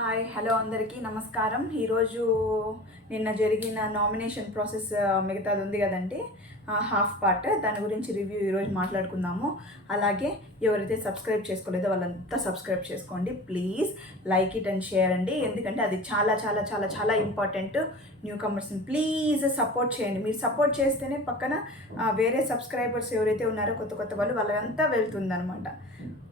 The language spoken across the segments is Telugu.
హాయ్ హలో అందరికీ నమస్కారం. ఈరోజు నిన్న జరిగిన నామినేషన్ ప్రాసెస్ మిగతాది ఉంది కదండి, హాఫ్ పార్ట్, దాని గురించి రివ్యూ ఈరోజు మాట్లాడుకుందాము. అలాగే ఎవరైతే సబ్స్క్రైబ్ చేసుకోలేదో వాళ్ళంతా సబ్స్క్రైబ్ చేసుకోండి please. Like it and share అండి, ఎందుకంటే అది చాలా చాలా చాలా చాలా ఇంపార్టెంట్. న్యూ కమర్స్ని ప్లీజ్ సపోర్ట్ చేయండి. మీరు సపోర్ట్ చేస్తేనే పక్కన వేరే సబ్స్క్రైబర్స్ ఎవరైతే ఉన్నారో కొత్త కొత్త వాళ్ళంతా వెళ్తుందనమాట.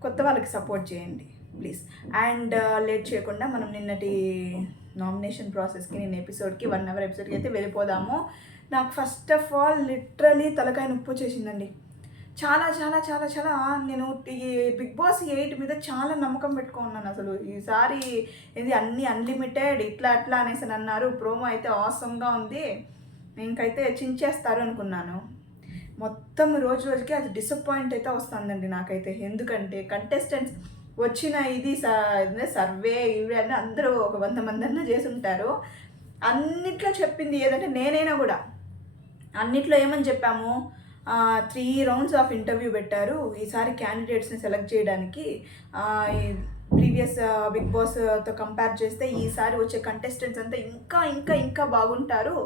కొత్త వాళ్ళకి సపోర్ట్ చేయండి ప్లీజ్. అండ్ లేట్ చేయకుండా మనం నిన్నటి నామినేషన్ ప్రాసెస్కి, నిన్న ఎపిసోడ్కి 1 hour ఎపిసోడ్కి అయితే వెళ్ళిపోదాము. నాకు ఫస్ట్ ఆఫ్ ఆల్ లిటరలీ తలకాయ నొప్పి వచ్చేసిందండి. చాలా చాలా చాలా చాలా నేను ఈ బిగ్ బాస్ 8 మీద చాలా నమ్మకం పెట్టుకున్నాను. అసలు ఈసారి ఇది అన్నీ అన్లిమిటెడ్ ఇట్లా అట్లా అనేసి అన్నారు. ప్రోమో అయితే ఆసమ్గా ఉంది, ఇంకైతే చించేస్తారు అనుకున్నాను. మొత్తం రోజు రోజుకి అది డిసప్పాయింట్ అయితే వస్తుందండి నాకైతే. ఎందుకంటే కంటెస్టెంట్స్ వచ్చిన ఇది సర్వే ఇవి అని అందరూ ఒక 100 మంది అన్న చేసి ఉంటారు. అన్నిట్లో చెప్పింది ఏదంటే, నేనైనా కూడా అన్నిట్లో ఏమని చెప్పాము, 3 rounds ఆఫ్ ఇంటర్వ్యూ పెట్టారు ఈసారి క్యాండిడేట్స్ని సెలెక్ట్ చేయడానికి. ప్రీవియస్ బిగ్ బాస్తో కంపేర్ చేస్తే ఈసారి వచ్చే కంటెస్టెంట్స్ అంతా ఇంకా ఇంకా ఇంకా బాగుంటారు.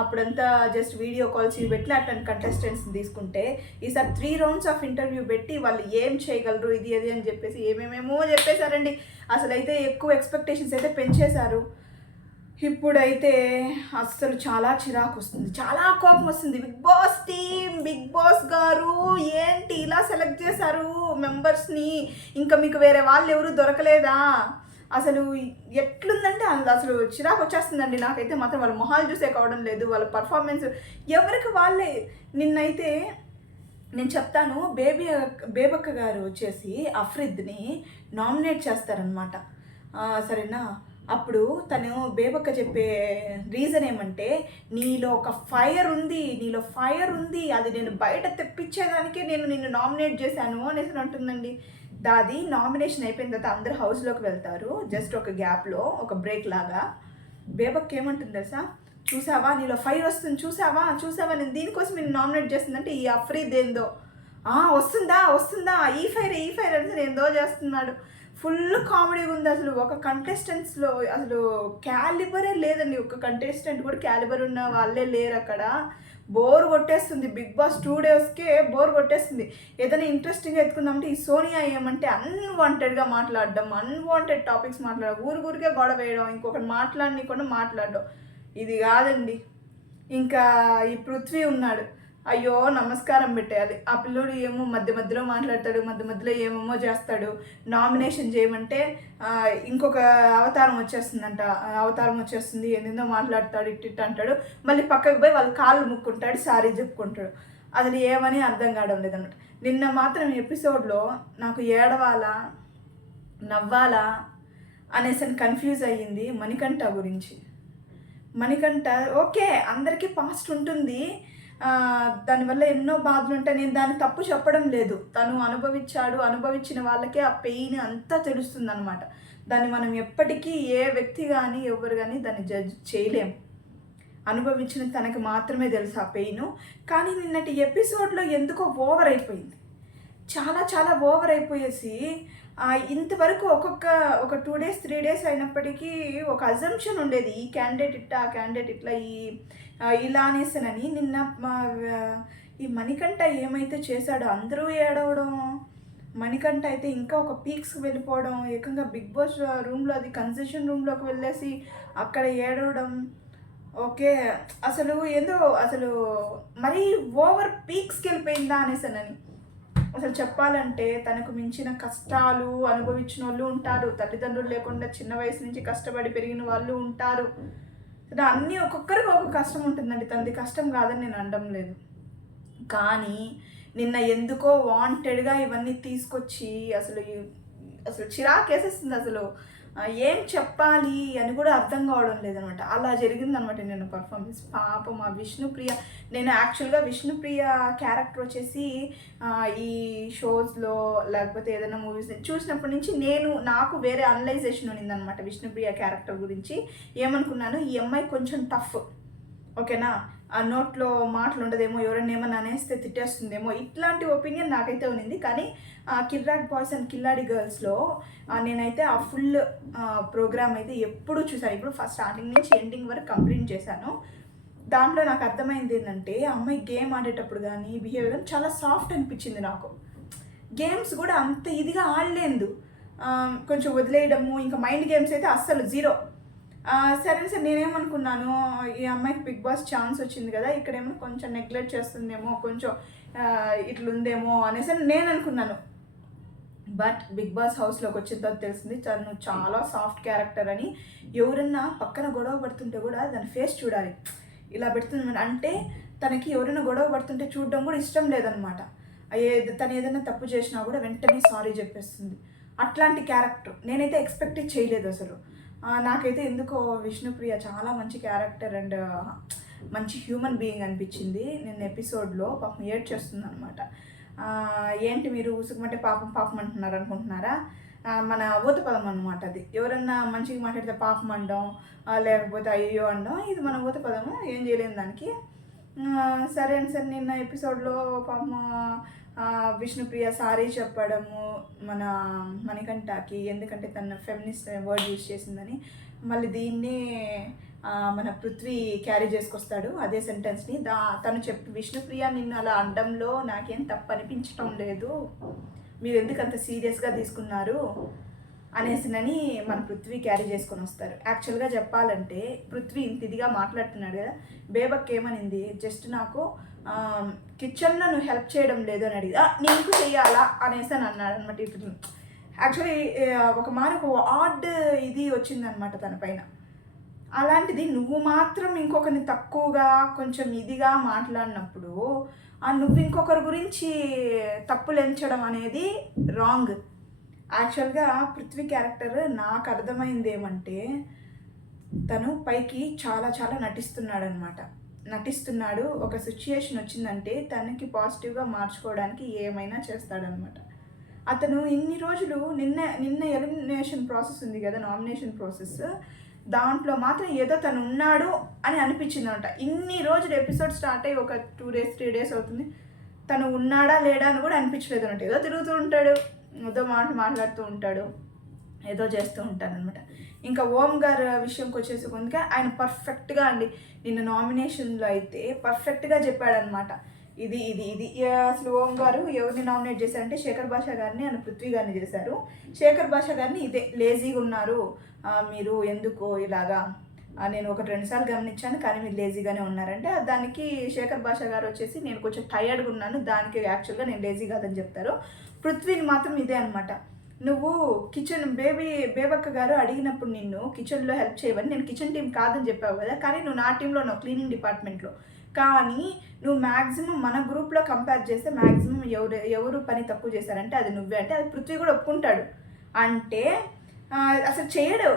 అప్పుడంతా జస్ట్ వీడియో కాల్స్ ఇవి పెట్టి అట్లాంటి కంటెస్టెంట్స్ని తీసుకుంటే, ఈసారి 3 rounds ఆఫ్ ఇంటర్వ్యూ పెట్టి వాళ్ళు ఏం చేయగలరు ఇది అది అని చెప్పేసి ఏమేమేమో చెప్పేశారండి. అసలు అయితే ఎక్కువ ఎక్స్పెక్టేషన్స్ అయితే పెంచేశారు. ఇప్పుడైతే అస్సలు చాలా చిరాకు వస్తుంది, చాలా కోపం వస్తుంది. Bigg Boss team, Bigg Boss గారు ఏంటి ఇలా సెలెక్ట్ చేశారు మెంబర్స్ని? ఇంకా మీకు వేరే వాళ్ళు ఎవరు దొరకలేదా? అసలు ఎట్లుందంటే అసలు చిరాకు వచ్చేస్తుందండి నాకైతే. మాత్రం వాళ్ళ మొహాలు చూసే కావడం లేదు, వాళ్ళ పర్ఫార్మెన్స్ ఎవరికి వాళ్ళే. నిన్నైతే నేను చెప్తాను, బేబక్క గారు వచ్చేసి అఫ్రిద్ని నామినేట్ చేస్తారనమాట, సరేనా? అప్పుడు తను బేబక్క చెప్పే రీజన్ ఏమంటే, నీలో ఒక ఫైర్ ఉంది, అది నేను బయట తెప్పించేదానికే నేను నిన్ను నామినేట్ చేశాను అనేసి అంటుందండి. దాది నామినేషన్ అయిపోయిన తర్వాత అందరూ హౌస్లోకి వెళ్తారు, జస్ట్ ఒక గ్యాప్లో ఒక బ్రేక్ లాగా. బేబక్క ఏమంటుంది తెలుసా, చూసావా నీలో ఫైర్ వస్తుంది, చూసావా నేను దీనికోసం నేను నామినేట్ చేస్తుందంటే ఈ అఫ్రీద్ ఏందో వస్తుందా ఈ ఫైర్ అంటే ఏందో చేస్తున్నాడు. ఫుల్ కామెడీగా ఉంది. అసలు ఒక కంటెస్టెంట్స్లో అసలు క్యాలిబరే లేదండి. ఒక కంటెస్టెంట్ కూడా క్యాలిబర్ ఉన్న వాళ్ళే లేరు అక్కడ. బోర్ కొట్టేస్తుంది. బిగ్ బాస్ 2 daysకే బోర్ కొట్టేస్తుంది. ఏదైనా ఇంట్రెస్టింగ్గా ఎత్తుకుందామంటే ఈ సోనియా ఏమంటే అన్వాంటెడ్గా మాట్లాడడం, అన్వాంటెడ్ టాపిక్స్ మాట్లాడడం, ఊరికే గొడవ వేయడం, ఇంకొకటి మాట్లాడనీకుండా మాట్లాడడం, ఇది కాదండి. ఇంకా ఈ పృథ్వీ ఉన్నాడు, అయ్యో నమస్కారం పెట్టేయాలి. ఆ పిల్లోడు ఏమో మధ్య మధ్యలో మాట్లాడతాడు, మధ్య మధ్యలో ఏమేమో చేస్తాడు. నామినేషన్ చేయమంటే ఇంకొక అవతారం వచ్చేస్తుంది, ఏందో మాట్లాడతాడు, ఇట్టిట్ అంటాడు, మళ్ళీ పక్కకు పోయి వాళ్ళ కాళ్ళు ముక్కుంటాడు, సారీ చెప్పుకుంటాడు. అసలు ఏమని అర్థం కావడం లేదన్నమాట. నిన్న మాత్రం ఎపిసోడ్లో నాకు ఏడవాలా నవ్వాలా అనేసి కన్ఫ్యూజ్ అయ్యింది మణికంఠ గురించి. మణికంఠ ఓకే, అందరికీ పాస్ట్ ఉంటుంది, దానివల్ల ఎన్నో బాధలు ఉంటాయి, నేను దాన్ని తప్పు చెప్పడం లేదు. తను అనుభవించిన వాళ్ళకే ఆ పెయిన్ అంతా తెలుస్తుంది అనమాట. దాన్ని మనం ఎప్పటికీ ఏ వ్యక్తి కానీ ఎవరు కానీ దాన్ని జడ్జ్ చేయలేం. అనుభవించిన తనకి మాత్రమే తెలుసు ఆ పెయిన్. కానీ నిన్నటి ఎపిసోడ్లో ఎందుకో ఓవర్ అయిపోయింది, చాలా చాలా ఓవర్ అయిపోయేసి ఇంతవరకు ఒక 2 days 3 days అయినప్పటికీ ఒక అజంప్షన్ ఉండేది, ఈ క్యాండిడేట్ ఇట్లా ఆ క్యాండిడేట్ ఇట్లా ఇలా అనేసానని. నిన్న ఈ మణికంఠ ఏమైతే చేశాడో అందరూ ఏడవడం, మణికంఠ అయితే ఇంకా ఒక పీక్స్కి వెళ్ళిపోవడం, ఏకంగా బిగ్ బాస్ రూమ్లో అది కన్సెషన్ రూమ్లోకి వెళ్ళేసి అక్కడ ఏడవడం. ఓకే, అసలు మరీ ఓవర్ పీక్స్కి వెళ్ళిపోయిందా అనేసానని. అసలు చెప్పాలంటే తనకు మించిన కష్టాలు అనుభవించిన వాళ్ళు ఉంటారు, తల్లిదండ్రులు లేకుండా చిన్న వయసు నుంచి కష్టపడి పెరిగిన వాళ్ళు ఉంటారు. అన్నీ ఒక్కొక్కరికి ఒక కష్టం ఉంటుందండి, తనది కష్టం కాదని నేను అనడం లేదు. కానీ నిన్న ఎందుకో వాంటెడ్గా ఇవన్నీ తీసుకొచ్చి అసలు చిరాకేసేస్తుంది. అసలు ఏం చెప్పాలి అని కూడా అర్థం కావడం లేదనమాట. అలా జరిగిందనమాట నేను పర్ఫార్మెన్స్. పాపం ఆ విష్ణుప్రియ, నేను యాక్చువల్గా విష్ణుప్రియ క్యారెక్టర్ వచ్చేసి ఈ షోస్లో లేకపోతే ఏదైనా మూవీస్ చూసినప్పటి నుంచి నాకు వేరే అనలైజేషన్ ఉన్నిందనమాట విష్ణుప్రియ క్యారెక్టర్ గురించి. ఏమనుకున్నాను, ఈ అమ్మాయి కొంచెం టఫ్, ఓకేనా, ఆ నోట్లో మాటలు ఉండదేమో, ఎవరైనా ఏమన్నా అనేస్తే తిట్టేస్తుందేమో, ఇట్లాంటి ఒపీనియన్ నాకైతే ఉన్నింది. కానీ కిల్రాక్ బాయ్స్ అండ్ కిల్లాడి గర్ల్స్లో నేనైతే ఆ ఫుల్ ప్రోగ్రామ్ అయితే ఎప్పుడూ చూసాను. ఇప్పుడు ఫస్ట్ స్టార్టింగ్ నుంచి ఎండింగ్ వరకు కంప్లీట్ చేశాను. దాంట్లో నాకు అర్థమైంది ఏంటంటే, అమ్మాయి గేమ్ ఆడేటప్పుడు కానీ బిహేవియర్ కానీ చాలా సాఫ్ట్ అనిపించింది నాకు. గేమ్స్ కూడా అంత ఇదిగా ఆడలేదు, కొంచెం వదిలేయడము, ఇంకా మైండ్ గేమ్స్ అయితే అస్సలు జీరో. సరే సార్ నేనేమనుకున్నాను, ఈ అమ్మాయికి బిగ్ బాస్ ఛాన్స్ వచ్చింది కదా, ఇక్కడేమో కొంచెం నెగ్లెక్ట్ చేస్తుందేమో, కొంచెం ఇట్లుందేమో అనేసి నేను అనుకున్నాను. బట్ బిగ్ బాస్ హౌస్లోకి వచ్చిన తర్వాత తెలిసింది తను చాలా సాఫ్ట్ క్యారెక్టర్ అని. ఎవరన్నా పక్కన గొడవ పడుతుంటే కూడా దాని ఫేస్ చూడాలి, ఇలా పెడుతుంది అంటే తనకి ఎవరైనా గొడవ పడుతుంటే చూడడం కూడా ఇష్టం లేదనమాట. తను ఏదైనా తప్పు చేసినా కూడా వెంటనే సారీ చెప్పేస్తుంది. అట్లాంటి క్యారెక్టర్ నేనైతే ఎక్స్పెక్ట్ చేయలేదు అసలు. నాకైతే ఎందుకో విష్ణుప్రియ చాలా మంచి క్యారెక్టర్ అండ్ మంచి హ్యూమన్ బీయింగ్ అనిపించింది. నిన్న ఎపిసోడ్లో పాపం ఏడ్ చేస్తుంది అనమాట. ఏంటి మీరు ఉసుకుమంటే పాపం పాపం అంటున్నారు అనుకుంటున్నారా? మన ఊత పదం అనమాట అది. ఎవరన్నా మంచిగా మాట్లాడితే పాపం అనడం, లేకపోతే అయ్యో అనడం, ఇది మన ఊత పదము, ఏం చేయలేని దానికి. సరే అండి సార్, నిన్న ఎపిసోడ్లో పాపం విష్ణుప్రియ సారీ చెప్పడము మణికంఠకి, ఎందుకంటే తన ఫెమినిస్ట్ వర్డ్ యూజ్ చేసిందని. మళ్ళీ దీన్ని మన పృథ్వీ క్యారీ చేసుకొస్తాడు అదే సెంటెన్స్ని. తను విష్ణుప్రియ నిన్ను అలా అనడంలో నాకేం తప్పు అనిపించటం లేదు, మీరు ఎందుకు అంత సీరియస్గా తీసుకున్నారు అనేసినని మన పృథ్వీ క్యారీ చేసుకొని వస్తారు. యాక్చువల్గా చెప్పాలంటే పృథ్వీ ఇంత ఇదిగా మాట్లాడుతున్నాడు కదా, బేబక్ ఏమనింది, జస్ట్ నాకు కిచెన్లో నువ్వు హెల్ప్ చేయడం లేదు అని అడిగి నీకు చెయ్యాలా అనేసి అని అన్నాడు అనమాట. ఇప్పుడు యాక్చువల్లీ ఒక మారకు ఆడ్ ఇది వచ్చిందనమాట తన పైన. అలాంటిది నువ్వు మాత్రం ఇంకొకరిని తక్కువగా కొంచెం ఇదిగా మాట్లాడినప్పుడు నువ్వు ఇంకొకరి గురించి తప్పులు ఎంచడం అనేది రాంగ్. యాక్చువల్గా పృథ్వీ క్యారెక్టర్ నాకు అర్థమైంది ఏమంటే, తను పైకి చాలా చాలా నటిస్తున్నాడు. ఒక సిచ్యుయేషన్ వచ్చిందంటే తనకి పాజిటివ్గా మార్చుకోవడానికి ఏమైనా చేస్తాడనమాట. అతను ఇన్ని రోజులు నిన్న ఎలిమినేషన్ ప్రాసెస్ ఉంది కదా, నామినేషన్ ప్రాసెస్, దాంట్లో మాత్రం ఏదో తను ఉన్నాడు అని అనిపించింది అనమాట. ఇన్ని రోజులు ఎపిసోడ్ స్టార్ట్ అయ్యి ఒక 2 days 3 days అవుతుంది, తను ఉన్నాడా లేడా అని కూడా అనిపించలేదు అనమాట. ఏదో తిరుగుతూ ఉంటాడు, ఏదో మాట్లాడుతూ ఉంటాడు, ఏదో చేస్తూ ఉంటాడు అనమాట. ఇంకా ఓం గారు విషయంకి వచ్చేసి కొందుకే ఆయన పర్ఫెక్ట్గా అండి నిన్న నామినేషన్లో అయితే పర్ఫెక్ట్గా చెప్పాడనమాట. ఇది ఇది ఇది అసలు ఓం గారు ఎవరిని నామినేట్ చేశారంటే శేఖర్ భాష గారిని అండ్ పృథ్వీ గారిని చేశారు. శేఖర్ భాష గారిని ఇదే లేజీగా ఉన్నారు మీరు, ఎందుకు ఇలాగా, నేను 1-2 సార్లు గమనించాను కానీ మీరు లేజీగానే ఉన్నారంటే, దానికి శేఖర్ భాష గారు వచ్చేసి నేను కొంచెం టయర్డ్గా ఉన్నాను, దానికి యాక్చువల్గా నేను లేజీ కాదని చెప్తారు. పృథ్వీని మాత్రం ఇదే అనమాట, నువ్వు కిచెన్ బేబక్క గారు అడిగినప్పుడు నిన్ను కిచెన్లో హెల్ప్ చేయవని, నేను కిచెన్ టీం కాదని చెప్పావు కదా, కానీ నువ్వు నా టీంలో ఉన్నావు క్లీనింగ్ డిపార్ట్మెంట్లో, కానీ నువ్వు మ్యాక్సిమం మన గ్రూప్లో కంపేర్ చేస్తే మ్యాక్సిమం ఎవరు పని తక్కువ చేశారంటే అది నువ్వే, అంటే అది పృథ్వీ కూడా ఒప్పుకుంటాడు. అంటే అసలు చేయడు.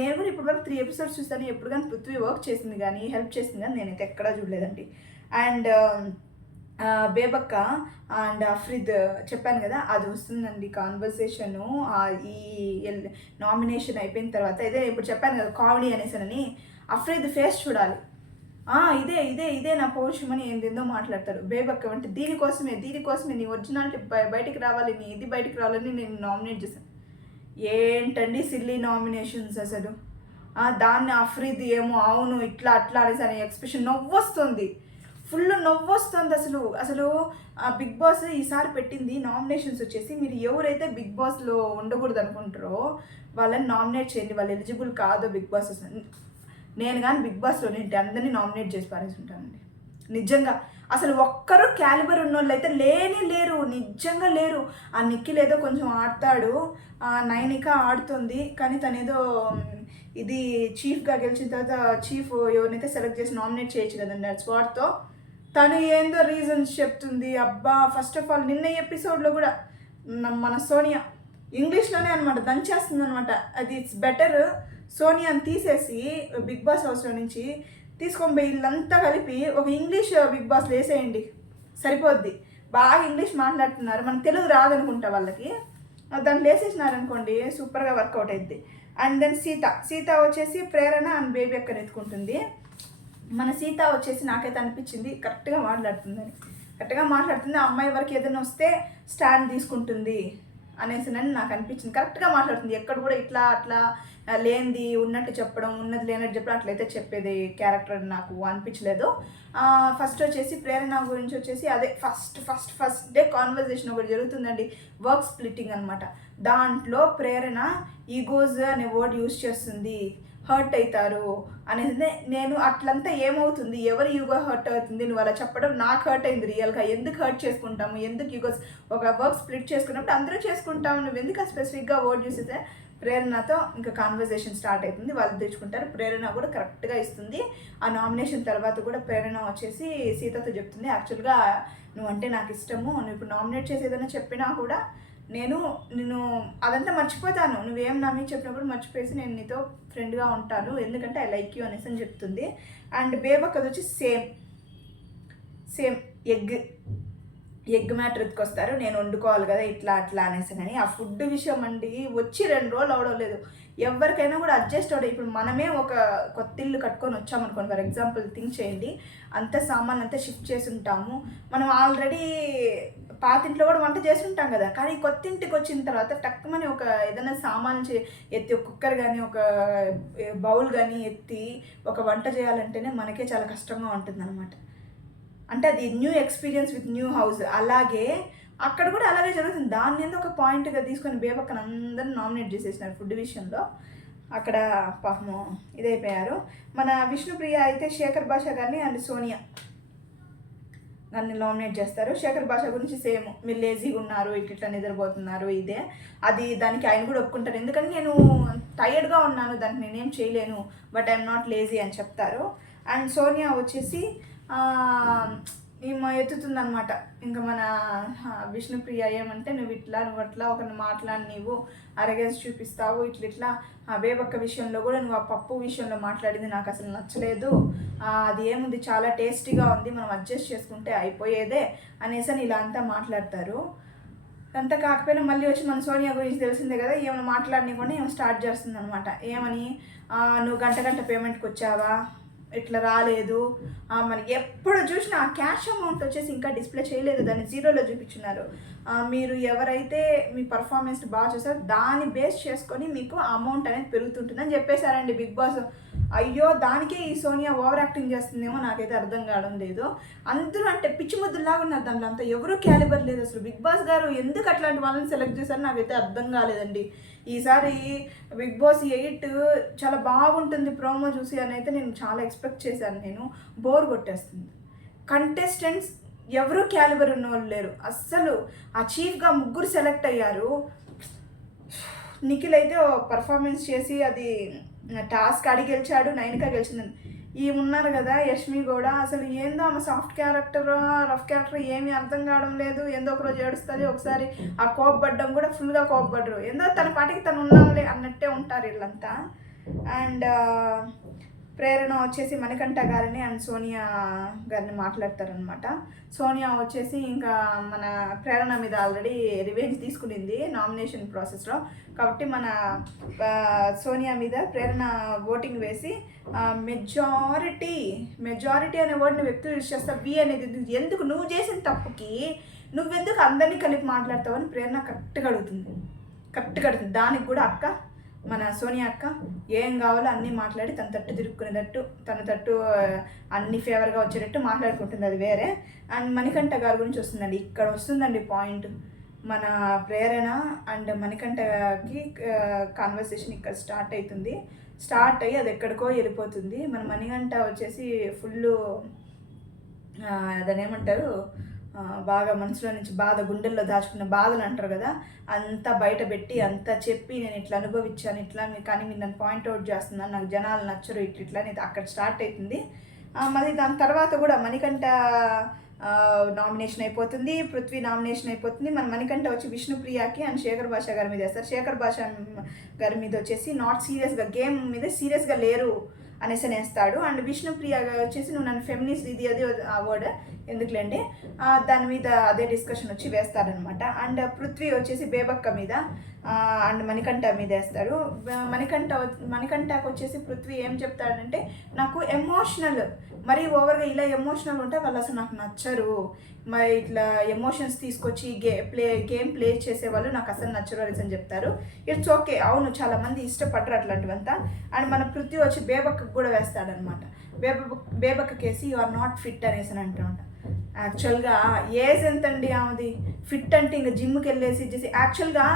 నేను కూడా ఇప్పటివరకు 3 episodes చూస్తాను, ఎప్పుడు కానీ పృథ్వీ వర్క్ చేసింది కానీ హెల్ప్ చేసింది కానీ నేనైతే ఎక్కడా చూడలేదండి. అండ్ బేబక్క అండ్ అఫ్రిద్ చెప్పాను కదా, అది వస్తుందండి కాన్వర్సేషను ఈ నామినేషన్ అయిపోయిన తర్వాత. ఇదే ఇప్పుడు చెప్పాను కదా కామెడీ అనేసానని, అఫ్రిద్ ఫేస్ చూడాలి. ఇదే ఇదే ఇదే నా పౌరుషం అని ఏందేందో మాట్లాడతారు. బేబక్క అంటే దీనికోసమే నీ ఒరిజినాలిటీ బయటికి రావాలి, నీ ఇది బయటికి రావాలని నేను నామినేట్ చేశాను. ఏంటండి సిల్లీ నామినేషన్స్ అసలు. దాన్ని అఫ్రిద్ ఏమో అవును ఇట్లా అట్లా అనేసి అనే ఎక్స్ప్రెషన్ నవ్వొస్తుంది, ఫుల్ నవ్వొస్తుంది అసలు. బిగ్ బాస్ ఈసారి పెట్టింది నామినేషన్స్ వచ్చేసి, మీరు ఎవరైతే బిగ్ బాస్లో ఉండకూడదు అనుకుంటారో వాళ్ళని నామినేట్ చేయండి, వాళ్ళు ఎలిజిబుల్ కాదో బిగ్ బాస్. నేను కానీ బిగ్ బాస్లో నేను అందరినీ నామినేట్ చేసి పారేసి ఉంటానండి నిజంగా. అసలు ఒక్కరు క్యాలిబర్ ఉన్న వాళ్ళు అయితే లేరు, నిజంగా లేరు. ఆ నిఖిల్ ఏదో కొంచెం ఆడతాడు, నైనిక ఆడుతుంది, కానీ తను ఏదో ఇది చీఫ్గా గెలిచిన తర్వాత చీఫ్ ఎవరినైతే సెలెక్ట్ చేసి నామినేట్ చేయొచ్చు కదండి అది స్వాట్తో, తను ఏందో రీజన్స్ చెప్తుంది. అబ్బా ఫస్ట్ ఆఫ్ ఆల్ నిన్న ఎపిసోడ్లో కూడా మన సోనియా ఇంగ్లీష్లోనే అనమాట దంచేస్తుంది అనమాట. అది ఇట్స్ బెటర్ సోనియాని తీసేసి బిగ్ బాస్ హౌస్లో నుంచి తీసుకొని పోయి వీళ్ళంతా కలిపి ఒక ఇంగ్లీష్ బిగ్ బాస్లో వేసేయండి సరిపోద్ది. బాగా ఇంగ్లీష్ మాట్లాడుతున్నారు, మన తెలుగు రాదనుకుంటా వాళ్ళకి, దాంట్లో వేసేసినారనుకోండి సూపర్గా వర్కౌట్ అవుద్ది. అండ్ దెన్ సీత వచ్చేసి ప్రేరణ అండ్ బేబీ అక్కని ఎత్తుకుంటుంది. మన సీత వచ్చేసి నాకైతే అనిపించింది కరెక్ట్గా మాట్లాడుతుందని. ఆ అమ్మాయి వరకు ఏదైనా వస్తే స్టాండ్ తీసుకుంటుంది అనేసి నాకు అనిపించింది. కరెక్ట్గా మాట్లాడుతుంది, ఎక్కడ కూడా ఇట్లా అట్లా లేనిది ఉన్నట్టు చెప్పడం, ఉన్నది లేనట్టు చెప్పడం అట్లయితే చెప్పేది క్యారెక్టర్ నాకు అనిపించలేదు. ఫస్ట్ వచ్చేసి ప్రేరణ గురించి వచ్చేసి అదే ఫస్ట్ డే కాన్వర్జేషన్ ఒకటి జరుగుతుందండి, వర్క్ స్ప్లిట్టింగ్ అనమాట. దాంట్లో ప్రేరణ ఈగోజ్ అనే వర్డ్ యూజ్ చేస్తుంది, హర్ట్ అవుతారు అనేది. నేను అట్లంతా ఏమవుతుంది, ఎవరు యూగో హర్ట్ అవుతుంది, నువ్వు అలా చెప్పడం నాకు హర్ట్ అయింది రియల్గా. ఎందుకు హర్ట్ చేసుకుంటాము, ఎందుకు యూగోస్ ఒక వర్క్ స్ప్లిట్ చేసుకున్నప్పుడు అందరూ చేసుకుంటాము, నువ్వు ఎందుకు ఆ స్పెసిఫిక్గా వర్డ్ యూస్ అయితే ప్రేరణతో ఇంకా కాన్వర్జేషన్ స్టార్ట్ అవుతుంది, వాళ్ళు తెచ్చుకుంటారు. ప్రేరణ కూడా కరెక్ట్గా ఇస్తుంది. ఆ నామినేషన్ తర్వాత కూడా ప్రేరణ వచ్చేసి సీతతో చెప్తుంది, యాక్చువల్గా నువ్వంటే నాకు ఇష్టము, నువ్వు ఇప్పుడు నామినేట్ చేసి ఏదైనా చెప్పినా కూడా నేను అదంతా మర్చిపోతాను, నువ్వేం నా మీద చెప్పినప్పుడు మర్చిపోయేసి నేను నీతో ఫ్రెండ్గా ఉంటాను, ఎందుకంటే ఐ లైక్ యూ అనేసి అని చెప్తుంది. అండ్ బేబక్ అది వచ్చి సేమ్ ఎగ్ మ్యాటర్ ఎత్తుకొస్తారు, నేను వండుకోవాలి కదా ఇట్లా అట్లా అనేసి అని. ఆ ఫుడ్ విషయం అండి వచ్చి 2 రోజులు అవడం లేదు, ఎవరికైనా కూడా అడ్జస్ట్ అవ్వడం. ఇప్పుడు మనమే ఒక కొత్త ఇల్లు కట్టుకొని వచ్చామనుకోండి, ఫర్ ఎగ్జాంపుల్ థింక్ చేయండి, అంత సామాన్ అంతా షిఫ్ట్ చేసి ఉంటాము, మనం ఆల్రెడీ పాతింట్లో కూడా వంట చేసి ఉంటాం కదా, కానీ కొత్త ఇంటికి వచ్చిన తర్వాత టక్కుమని ఒక ఏదైనా సామాన్ ఎత్తి ఒక కుక్కర్ కానీ ఒక బౌల్ కానీ ఎత్తి ఒక వంట చేయాలంటేనే మనకే చాలా కష్టంగా ఉంటుంది అనమాట. అంటే అది new experience with new house. అలాగే అక్కడ కూడా అలాగే జరుగుతుంది. దాన్ని ఎందుకు ఒక పాయింట్గా తీసుకొని బేబక్కని అందరిని నామినేట్ చేసేసినారు ఫుడ్ విషయంలో. అక్కడ పాపము ఇదైపోయారు. మన విష్ణుప్రియ అయితే శేఖర్ భాష గారిని అండ్ సోనియా నన్ను నామినేట్ చేస్తారు. శేఖర్ భాష గురించి సేమ్, మీరు లేజీగా ఉన్నారు, ఇట్లా నిద్రపోతున్నారు, ఇదే అది దానికి ఆయన కూడా ఒప్పుకుంటారు, ఎందుకంటే నేను టైర్డ్గా ఉన్నాను, దానికి నేనేం చేయలేను, బట్ ఐఎమ్ నాట్ లేజీ అని చెప్తారు. అండ్ సోనియా వచ్చేసి ఈమె ఎత్తుతుందనమాట, ఇంకా మన విష్ణుప్రియ ఏమంటే నువ్వు అట్లా ఒకరిని మాట్లాడి నీవు అరగేసి చూపిస్తావు, ఇట్లా ఆ బేబక్క విషయంలో కూడా నువ్వు ఆ పప్పు విషయంలో మాట్లాడింది నాకు అసలు నచ్చలేదు, అది ఏముంది చాలా టేస్టీగా ఉంది, మనం అడ్జస్ట్ చేసుకుంటే అయిపోయేదే అనేసి అని ఇలా అంతా మాట్లాడతారు. అంతా కాకపోయినా మళ్ళీ వచ్చి మన సోనియా గురించి తెలిసిందే కదా, ఏమైనా మాట్లాడినకుండా ఏమో స్టార్ట్ చేస్తుంది అనమాట. ఏమని, నువ్వు గంట పేమెంట్కి వచ్చావా, ఇట్లా రాలేదు, మనకి ఎప్పుడు చూసినా ఆ క్యాష్ అమౌంట్ వచ్చేసి ఇంకా డిస్ప్లే చేయలేదు, దాన్ని 0లో చూపించున్నారు, మీరు ఎవరైతే మీ పర్ఫార్మెన్స్ బాగా చూసారో దాన్ని బేస్ చేసుకొని మీకు అమౌంట్ అనేది పెరుగుతుంటుందని చెప్పేశారండి బిగ్ బాస్. అయ్యో, దానికే ఈ సోనియా ఓవర్ యాక్టింగ్ చేస్తుందేమో నాకైతే అర్థం కావడం లేదు. అందరూ అంటే పిచ్చి ముద్దులాగా ఉన్నారు దాంట్లో, అంతా ఎవరూ క్యాలిబర్ లేదు అసలు. బిగ్ బాస్ గారు ఎందుకు అట్లాంటి వాళ్ళని సెలెక్ట్ చేశారో నాకైతే అర్థం కాలేదండి. ఈసారి బిగ్ బాస్ 8 చాలా బాగుంటుంది ప్రోమో చూసి అని అయితే నేను చాలా ఎక్స్పెక్ట్ చేశాను. నేను బోర్ కొట్టేస్తుంది. కంటెస్టెంట్స్ ఎవరూ క్యాలిబర్ ఉన్న వాళ్ళు లేరు అస్సలు. ఆ చీఫ్గా 3 సెలెక్ట్ అయ్యారు. నిఖిల్ అయితే పర్ఫార్మెన్స్ చేసి అది టాస్క్ అడిగి గెలిచాడు, నైనిక గెలిచిందని. ఉన్నారు కదా యష్మి కూడా, అసలు ఏందో ఆమె సాఫ్ట్ క్యారెక్టర్ రఫ్ క్యారెక్టర్ ఏమీ అర్థం కావడం లేదు. ఏందో ఒకరోజు ఏడుస్తుంది, ఒకసారి ఆ కోపపడ్డం కూడా ఫుల్గా కోపపడరు, ఏందో తన పాటికి తను ఉన్నాంలే అన్నట్టే ఉంటారు వీళ్ళంతా. అండ్ ప్రేరణ వచ్చేసి మణికంఠ గారిని అండ్ సోనియా గారిని మాట్లాడతారనమాట. సోనియా వచ్చేసి ఇంకా మన ప్రేరణ మీద ఆల్రెడీ రివెంజ్ తీసుకునింది నామినేషన్ ప్రాసెస్లో, కాబట్టి మన సోనియా మీద ప్రేరణ ఓటింగ్ వేసి మెజారిటీ అనే వర్డ్ని వ్యక్తులు యూజ్ చేస్తావు, వి అనేది ఎందుకు, నువ్వు చేసిన తప్పుకి నువ్వెందుకు అందరినీ కలిపి మాట్లాడతావు అని ప్రేరణ కరెక్ట్గా అడుగుతుంది. దానికి కూడా అక్క మన సోనియా అక్క ఏం కావాలో అన్నీ మాట్లాడి తన తట్టు తిరుక్కునేటట్టు, తన తట్టు అన్ని ఫేవర్గా వచ్చేటట్టు మాట్లాడుకుంటుంది, అది వేరే. అండ్ మణికంఠ గారి గురించి వస్తుందండి, ఇక్కడ వస్తుందండి పాయింట్. మన ప్రేరణ అండ్ మణికంఠకి కాన్వర్సేషన్ ఇక్కడ స్టార్ట్ అయ్యి అది ఎక్కడికో వెళ్ళిపోతుంది. మన మణికంఠ వచ్చేసి ఫుల్ దాన్ని ఏమంటారు, బాగా మనసులో నుంచి బాధ, గుండెల్లో దాచుకున్న బాధలు అంటారు కదా, అంతా బయట పెట్టి అంతా చెప్పి నేను ఇట్లా అనుభవించాను, ఇట్లా కానీ మీరు నన్ను పాయింట్అవుట్ చేస్తున్నాను, నాకు జనాలు నచ్చరు, ఇట్లా అనేది అక్కడ స్టార్ట్ అవుతుంది. మళ్ళీ దాని తర్వాత కూడా మణికంఠ నామినేషన్ అయిపోతుంది, పృథ్వీ నామినేషన్ అయిపోతుంది. మన మణికంఠ వచ్చి విష్ణుప్రియకి అండ్ శేఖర్ భాష గారి మీద వేస్తారు. శేఖర్ భాష గారి మీద వచ్చేసి నాట్ సీరియస్గా, గేమ్ మీద సీరియస్గా లేరు అనేసి వేస్తాడు. అండ్ విష్ణుప్రియ వచ్చేసి నువ్వు నన్ను ఫెమినిస్ట్ ఇది అది ఆ వర్డ్ ఎందుకులేండి, దాని మీద అదే డిస్కషన్ వచ్చి వేస్తారనమాట. అండ్ పృథ్వీ వచ్చేసి బేబక్క మీద అండ్ మణికంఠ మీద వేస్తాడు. మణికంఠకు వచ్చేసి పృథ్వీ ఏం చెప్తాడంటే, నాకు ఎమోషనల్ మరీ ఓవర్గా ఇలా ఎమోషనల్ ఉంటే వాళ్ళు అసలు నాకు నచ్చరు, మరి ఇట్లా ఎమోషన్స్ తీసుకొచ్చి గేమ్ ప్లే చేసేవాళ్ళు నాకు అసలు నచ్చరు అనేసి అని చెప్తారు. ఇట్స్ ఓకే, అవును చాలామంది ఇష్టపడరు అట్లాంటివంతా. అండ్ మన పృథ్వీ వచ్చి బేబక్కకు కూడా వేస్తాడనమాట. బేబక్కకేసి యు ఆర్ నాట్ ఫిట్ అనేసి అని అంటున్నాడు. యాక్చువల్గా ఏజ్ ఎంతండి ఆమెది? ఫిట్ అంటే ఇంకా జిమ్కి వెళ్ళేసి చేసి, యాక్చువల్గా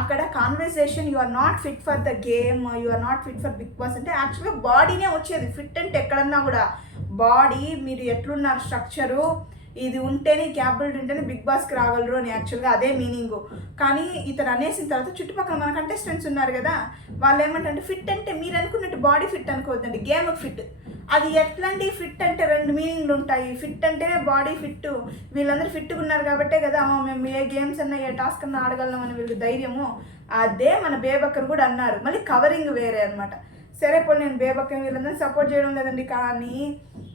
అక్కడ conversation you are not fit for the game, you are not fit for Bigg Boss అంటే యాక్చువల్గా బాడీనే వచ్చేది. ఫిట్ అంటే ఎక్కడన్నా కూడా బాడీ, మీరు ఎట్లున్నారు స్ట్రక్చరు, ఇది ఉంటేనే క్యాపబిలిటీ ఉంటేనే బిగ్ బాస్కి రాగలరు అని యాక్చువల్గా అదే మీనింగు. కానీ ఇతను అనేసిన తర్వాత చుట్టుపక్కల మన కంటెస్టెంట్స్ ఉన్నారు కదా, వాళ్ళు ఏమంటే ఫిట్ అంటే మీరు అనుకున్నట్టు బాడీ ఫిట్ అనుకోవద్దండి, గేమ్ ఫిట్. అది ఎట్లాంటి ఫిట్ అంటే 2 మీనింగ్లు ఉంటాయి. ఫిట్ అంటేనే బాడీ ఫిట్, వీళ్ళందరూ ఫిట్గా ఉన్నారు కాబట్టే కదా మేము ఏ గేమ్స్ అన్నా ఏ టాస్క్ అన్నా ఆడగలం అని వీళ్ళకి ధైర్యము. అదే మన బేబక్కర్ కూడా అన్నారు. మళ్ళీ కవరింగ్ వేరే అనమాట. సరే పోనీ నేను బేబక్కని వీళ్ళందరినీ సపోర్ట్ చేయడం లేదండి, కానీ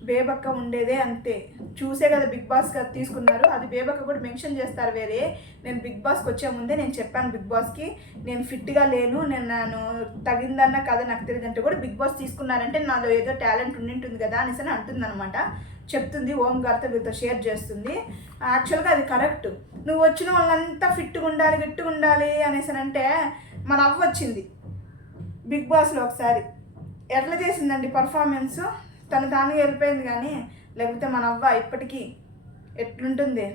బేబక్క ఉండేదే అంతే. చూసే కదా బిగ్ బాస్గా తీసుకున్నారు. అది బేబక్క కూడా మెన్షన్ చేస్తారు వేరే. నేను బిగ్ బాస్కి వచ్చే ముందే నేను చెప్పాను బిగ్ బాస్కి, నేను ఫిట్గా లేను, నేను తగిందన్నా కదా నాకు తెలియదు అంటే కూడా బిగ్ బాస్ తీసుకున్నారంటే నాలో ఏదో టాలెంట్ ఉండింటుంది కదా అనేసి అని అంటుందన్నమాట. చెప్తుంది ఓం గారితో వీళ్ళతో షేర్ చేస్తుంది. యాక్చువల్గా అది కరెక్ట్. నువ్వు వచ్చిన వాళ్ళంతా ఫిట్గా ఉండాలి గిట్టుగా ఉండాలి అనేసి అంటే మన అవ్వ వచ్చింది బిగ్ బాస్లో ఒకసారి, ఎట్లా చేసిందండి పర్ఫార్మెన్స్, తను తానుగా వెళ్ళిపోయింది. కానీ లేకపోతే మన అవ్వ ఇప్పటికీ ఎట్లుంటుంది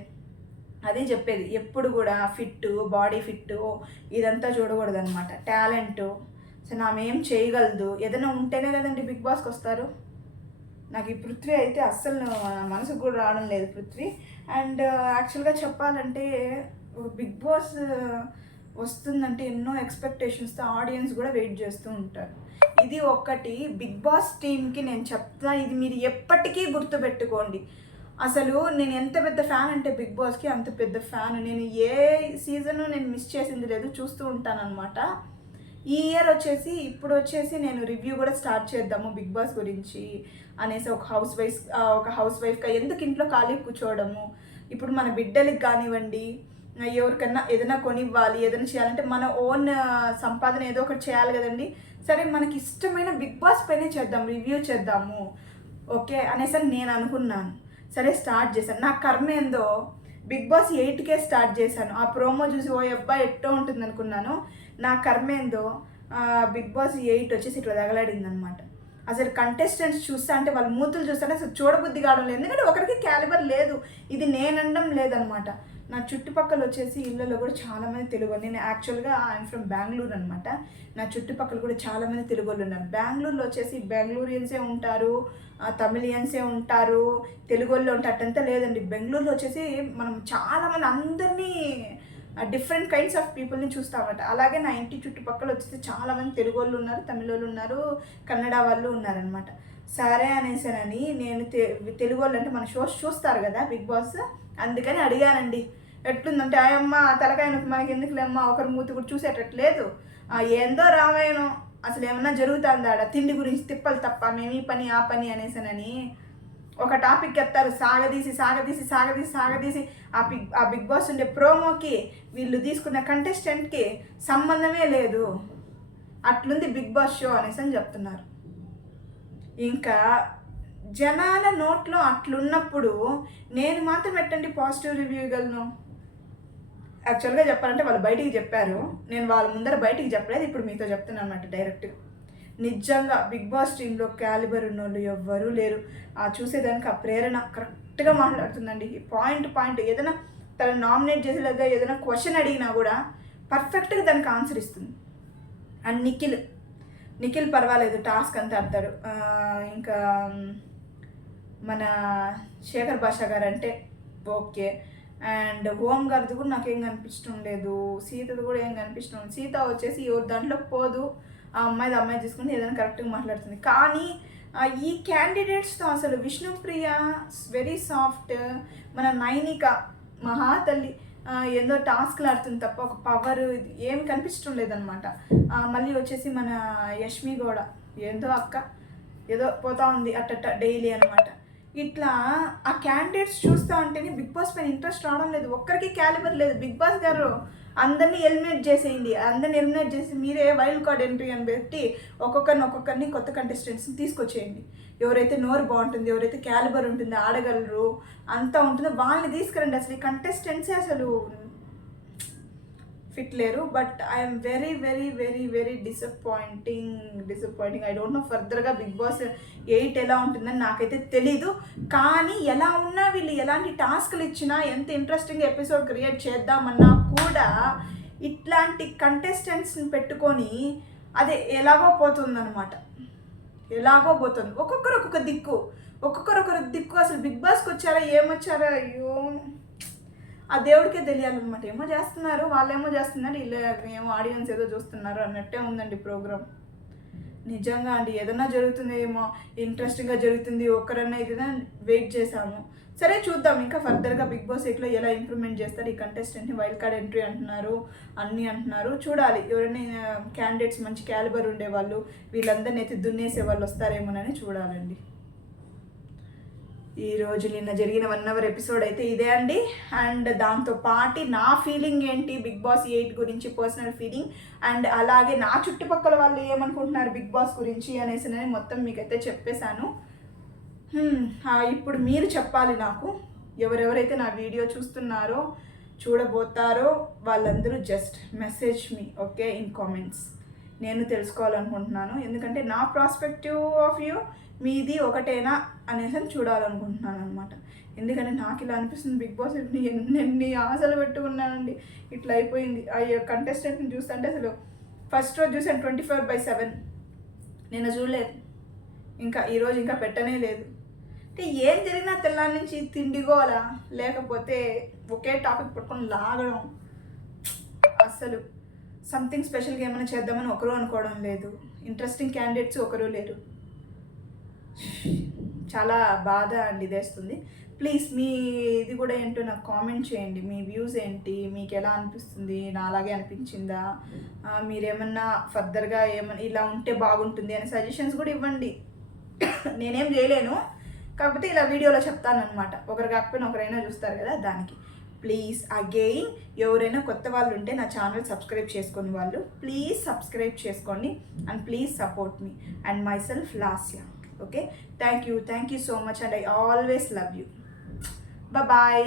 అదే చెప్పేది. ఎప్పుడు కూడా ఫిట్, బాడీ ఫిట్ ఇదంతా చూడకూడదు అనమాట. టాలెంటు, సో ఆమె ఏం చేయగలదు, ఏదైనా ఉంటేనే కదండి బిగ్ బాస్కి వస్తారు. నాకు ఈ పృథ్వీ అయితే అస్సలు మనసుకు కూడా రావడం లేదు పృథ్వీ. అండ్ యాక్చువల్గా చెప్పాలంటే బిగ్ బాస్ వస్తుందంటే ఎన్నో ఎక్స్పెక్టేషన్స్తో ఆడియన్స్ కూడా వెయిట్ చేస్తూ ఉంటారు. ఇది ఒక్కటి బిగ్ బాస్ టీమ్కి నేను చెప్తా, ఇది మీరు ఎప్పటికీ గుర్తుపెట్టుకోండి. అసలు నేను ఎంత పెద్ద ఫ్యాన్ అంటే బిగ్ బాస్కి అంత పెద్ద ఫ్యాన్. నేను ఏ సీజను నేను మిస్ చేసింది లేదు, చూస్తూ ఉంటానన్నమాట. ఈ ఇయర్ వచ్చేసి ఇప్పుడు వచ్చేసి నేను రివ్యూ కూడా స్టార్ట్ చేద్దాము బిగ్ బాస్ గురించి అనేసి ఒక హౌస్ వైఫ్గా ఎందుకు ఇంట్లో ఖాళీ కూర్చోవడము. ఇప్పుడు మన బిడ్డలకి కానివ్వండి, ఎవరికన్నా ఏదైనా కొనివ్వాలి, ఏదైనా చేయాలంటే మన ఓన్ సంపాదన ఏదో ఒకటి చేయాలి కదండి. సరే మనకి ఇష్టమైన బిగ్ బాస్ పైనే చేద్దాం, రివ్యూ చేద్దాము ఓకే అనేసి నేను అనుకున్నాను. సరే స్టార్ట్ చేశాను. నా కర్మ ఏందో బిగ్ బాస్ 8కే స్టార్ట్ చేశాను. ఆ ప్రోమో చూసి ఓ అబ్బాయి ఎట్టో ఉంటుంది అనుకున్నాను. నా కర్మ ఏందో బిగ్ బాస్ 8 వచ్చేసి ఇట్లా తగలాడింది అనమాట. అసలు కంటెస్టెంట్స్ చూస్తా అంటే వాళ్ళ మూతులు చూస్తుంటే అసలు చూడబుద్ధి కావడం లేదు. ఎందుకంటే ఒకరికి క్యాలిబర్ లేదు, ఇది నేననడం లేదనమాట. నా చుట్టుపక్కల వచ్చేసి ఇళ్ళలో కూడా చాలామంది తెలుగు. నేను యాక్చువల్గా ఐఎమ్ ఫ్రమ్ బెంగళూరు అనమాట. నా చుట్టుపక్కల కూడా చాలామంది తెలుగు వాళ్ళు ఉన్నారు. బెంగళూరులో వచ్చేసి బెంగళూరియన్సే ఉంటారు, తమిళియన్సే ఉంటారు, తెలుగు వాళ్ళు ఉంటారు. అట్టంతా లేదండి. బెంగళూరులో వచ్చేసి మనం చాలామంది అందరినీ డిఫరెంట్ కైండ్స్ ఆఫ్ పీపుల్ని చూస్తామన్నమాట. అలాగే నా ఇంటి చుట్టుపక్కల వచ్చేసి చాలామంది తెలుగు వాళ్ళు ఉన్నారు, తమిళ వాళ్ళు ఉన్నారు, కన్నడ వాళ్ళు ఉన్నారనమాట. సరే అనేసానని నేను తెలుగు వాళ్ళు అంటే మన షోస్ చూస్తారు కదా బిగ్ బాస్, అందుకని అడిగానండి. ఎట్లుందంటే ఆయమ్మ తలకాయ నొప్పి మనకి ఎందుకులేమ్మ, ఒకరి మూతి కూడా చూసేటట్లేదు, ఏందో రామాయణం, అసలు ఏమన్నా జరుగుతుంది ఆడ, తిండి గురించి తిప్పలు తప్ప, మేము ఈ పని ఆ పని అనేసానని ఒక టాపిక్ ఎత్తారు. సాగదీసి ఆ బిగ్ బాస్ ఉండే ప్రోమోకి వీళ్ళు తీసుకున్న కంటెస్టెంట్కి సంబంధమే లేదు, అట్లుంది బిగ్ బాస్ షో అనేసి అని చెప్తున్నారు. ఇంకా జనాల నోట్లో అట్లున్నప్పుడు నేను మాత్రం ఎట్టండి పాజిటివ్ రివ్యూ ఇవ్వగలను. యాక్చువల్గా చెప్పాలంటే వాళ్ళు బయటికి చెప్పారు, నేను వాళ్ళ ముందర బయటికి చెప్పలేదు, ఇప్పుడు మీతో చెప్తున్నాను అన్నమాట డైరెక్ట్గా. నిజంగా బిగ్ బాస్ టీంలో క్యాలిబర్ ఉన్నోళ్ళు ఎవ్వరూ లేరు. చూసేదానికి ఆ ప్రేరణ కరెక్ట్గా మాట్లాడుతుందండి. పాయింట్ ఏదైనా తను నామినేట్ చేసి లేదా ఏదైనా క్వశ్చన్ అడిగినా కూడా పర్ఫెక్ట్గా దానికి ఆన్సర్ ఇస్తుంది. అండ్ నిఖిల్ పర్వాలేదు, టాస్క్ అంతా ఆడతారు. ఇంకా మన శేఖర్ భాషా గారు అంటే ఓకే. అండ్ ఓం గారిది కూడా నాకేం కనిపించడం లేదు, సీతది కూడా ఏం కనిపించడం లేదు. సీత వచ్చేసి ఎవరు దాంట్లోకి పోదు, ఆ అమ్మాయి తీసుకుని ఏదైనా కరెక్ట్గా మాట్లాడుతుంది. కానీ ఈ క్యాండిడేట్స్తో అసలు విష్ణుప్రియ వెరీ సాఫ్ట్, మన నైనిక మహాతల్లి ఏదో టాస్క్లు ఆడుతుంది తప్ప ఒక పవర్ ఏం కనిపించడం లేదనమాట. మళ్ళీ వచ్చేసి మన యష్మి కూడా ఏందో అక్క ఏదో పోతా ఉంది అట్ట డైలీ అనమాట. ఇట్లా ఆ క్యాండిడేట్స్ చూస్తూ ఉంటేనే బిగ్ బాస్ పైన ఇంట్రెస్ట్ రావడం లేదు, ఒక్కరికి క్యాలిబర్ లేదు. బిగ్ బాస్ గారు అందరినీ ఎలిమినేట్ చేసేయండి, అందరిని ఎలిమినేట్ చేసి మీరే వైల్డ్ కార్డ్ ఎంట్రీ అని పెట్టి ఒక్కొక్కరిని కొత్త కంటెస్టెంట్స్ని తీసుకొచ్చేయండి. ఎవరైతే నోరు బాగుంటుంది, ఎవరైతే క్యాలిబర్ ఉంటుంది, ఆడగలరు అంతా ఉంటుందో వాళ్ళని తీసుకురండి. అసలు ఈ కంటెస్టెంట్సే అసలు ఫిట్ లేరు. But I'm very very very very disappointing. I don't know ఫర్దర్గా బిగ్ బాస్ 8 ఎలా ఉంటుందని నాకైతే తెలీదు. కానీ ఎలా ఉన్నా వీళ్ళు ఎలాంటి టాస్క్లు ఇచ్చినా, ఎంత ఇంట్రెస్టింగ్ ఎపిసోడ్ క్రియేట్ చేద్దామన్నా కూడా ఇట్లాంటి కంటెస్టెంట్స్ని పెట్టుకొని అదే ఎలాగో పోతుందన్నమాట. ఒక్కొక్కరు ఒక్కొక్క దిక్కు. అసలు బిగ్ బాస్కి వచ్చారా ఏమొచ్చారా, అయ్యో ఆ దేవుడికే తెలియాలన్నమాట. ఏమో చేస్తున్నారు, వాళ్ళేమో చేస్తున్నారు, వీళ్ళు ఏమో ఆడియన్స్ ఏదో చూస్తున్నారు అన్నట్టే ఉందండి ప్రోగ్రామ్. నిజంగా అండి, ఏదన్నా జరుగుతుంది ఏమో, ఇంట్రెస్టింగ్గా జరుగుతుంది, ఒక్కరన్నా ఇదిగా వెయిట్ చేశాము. సరే చూద్దాం ఇంకా ఫర్దర్గా బిగ్ బాస్ 8లో ఎలా ఇంప్రూవ్మెంట్ చేస్తారు. ఈ కంటెస్టెంట్ని వైల్డ్ కార్డ్ ఎంట్రీ అంటున్నారు, అన్నీ అంటున్నారు. చూడాలి ఎవరైనా క్యాండిడేట్స్ మంచి క్యాలిబర్ ఉండేవాళ్ళు, వీళ్ళందరినీ అయితే దున్నేసే వాళ్ళు వస్తారేమోనని చూడాలండి. ఈరోజు నిన్న జరిగిన 1 hour ఎపిసోడ్ అయితే ఇదే అండి. అండ్ దాంతో పాటు నా ఫీలింగ్ ఏంటి బిగ్ బాస్ 8 గురించి, పర్సనల్ ఫీలింగ్, అండ్ అలాగే నా చుట్టుపక్కల వాళ్ళు ఏమనుకుంటున్నారు బిగ్ బాస్ గురించి అనేసి నేను మొత్తం మీకైతే చెప్పేశాను. ఇప్పుడు మీరు చెప్పాలి నాకు, ఎవరెవరైతే నా వీడియో చూస్తున్నారో చూడబోతారో వాళ్ళందరూ just message me, okay, in comments. నేను తెలుసుకోవాలనుకుంటున్నాను, ఎందుకంటే నా ప్రాస్పెక్టివ్ ఆఫ్ వ్యూ మీది ఒకటేనా అనేసి చూడాలనుకుంటున్నాను అనమాట. ఎందుకంటే నాకు ఇలా అనిపిస్తుంది, బిగ్ బాస్ ఎన్ని ఆశలు పెట్టుకున్నానండి, ఇట్లా అయిపోయింది. ఆ కంటెస్టెంట్ని చూస్తుంటే అసలు ఫస్ట్ రోజు చూసాను 24/7, నిన్న చూడలేదు, ఇంకా ఈరోజు ఇంకా పెట్టనే లేదు. అంటే ఏం జరిగినా తెల్లారి నుంచి తిండిగోలా, లేకపోతే ఒకే టాపిక్ పట్టుకొని లాగడం, అసలు సంథింగ్ స్పెషల్గా ఏమైనా చేద్దామని ఒకరు అనుకోవడం లేదు, ఇంట్రెస్టింగ్ క్యాండిడేట్స్ ఒకరు లేరు. చాలా బాధ అండి ఇదేస్తుంది. ప్లీజ్ మీ ఇది కూడా ఏంటో నాకు కామెంట్ చేయండి, మీ వ్యూస్ ఏంటి, మీకు ఎలా అనిపిస్తుంది, నా అలాగే అనిపించిందా, మీరేమన్నా ఫర్దర్గా ఏమన్నా ఇలా ఉంటే బాగుంటుంది అనే సజెషన్స్ కూడా ఇవ్వండి. నేనేం చేయలేను, కాకపోతే ఇలా వీడియోలో చెప్తానమాట. ఒకరు కాకపోయినా ఒకరైనా చూస్తారు కదా, దానికి ప్లీజ్ అగైన్ ఎవరైనా కొత్త వాళ్ళు ఉంటే నా ఛానల్ సబ్స్క్రైబ్ చేసుకుని వాళ్ళు ప్లీజ్ సబ్స్క్రైబ్ చేసుకోండి. And please support me and my self Lasya. Okay, thank you so much, and I always love you. Bye bye.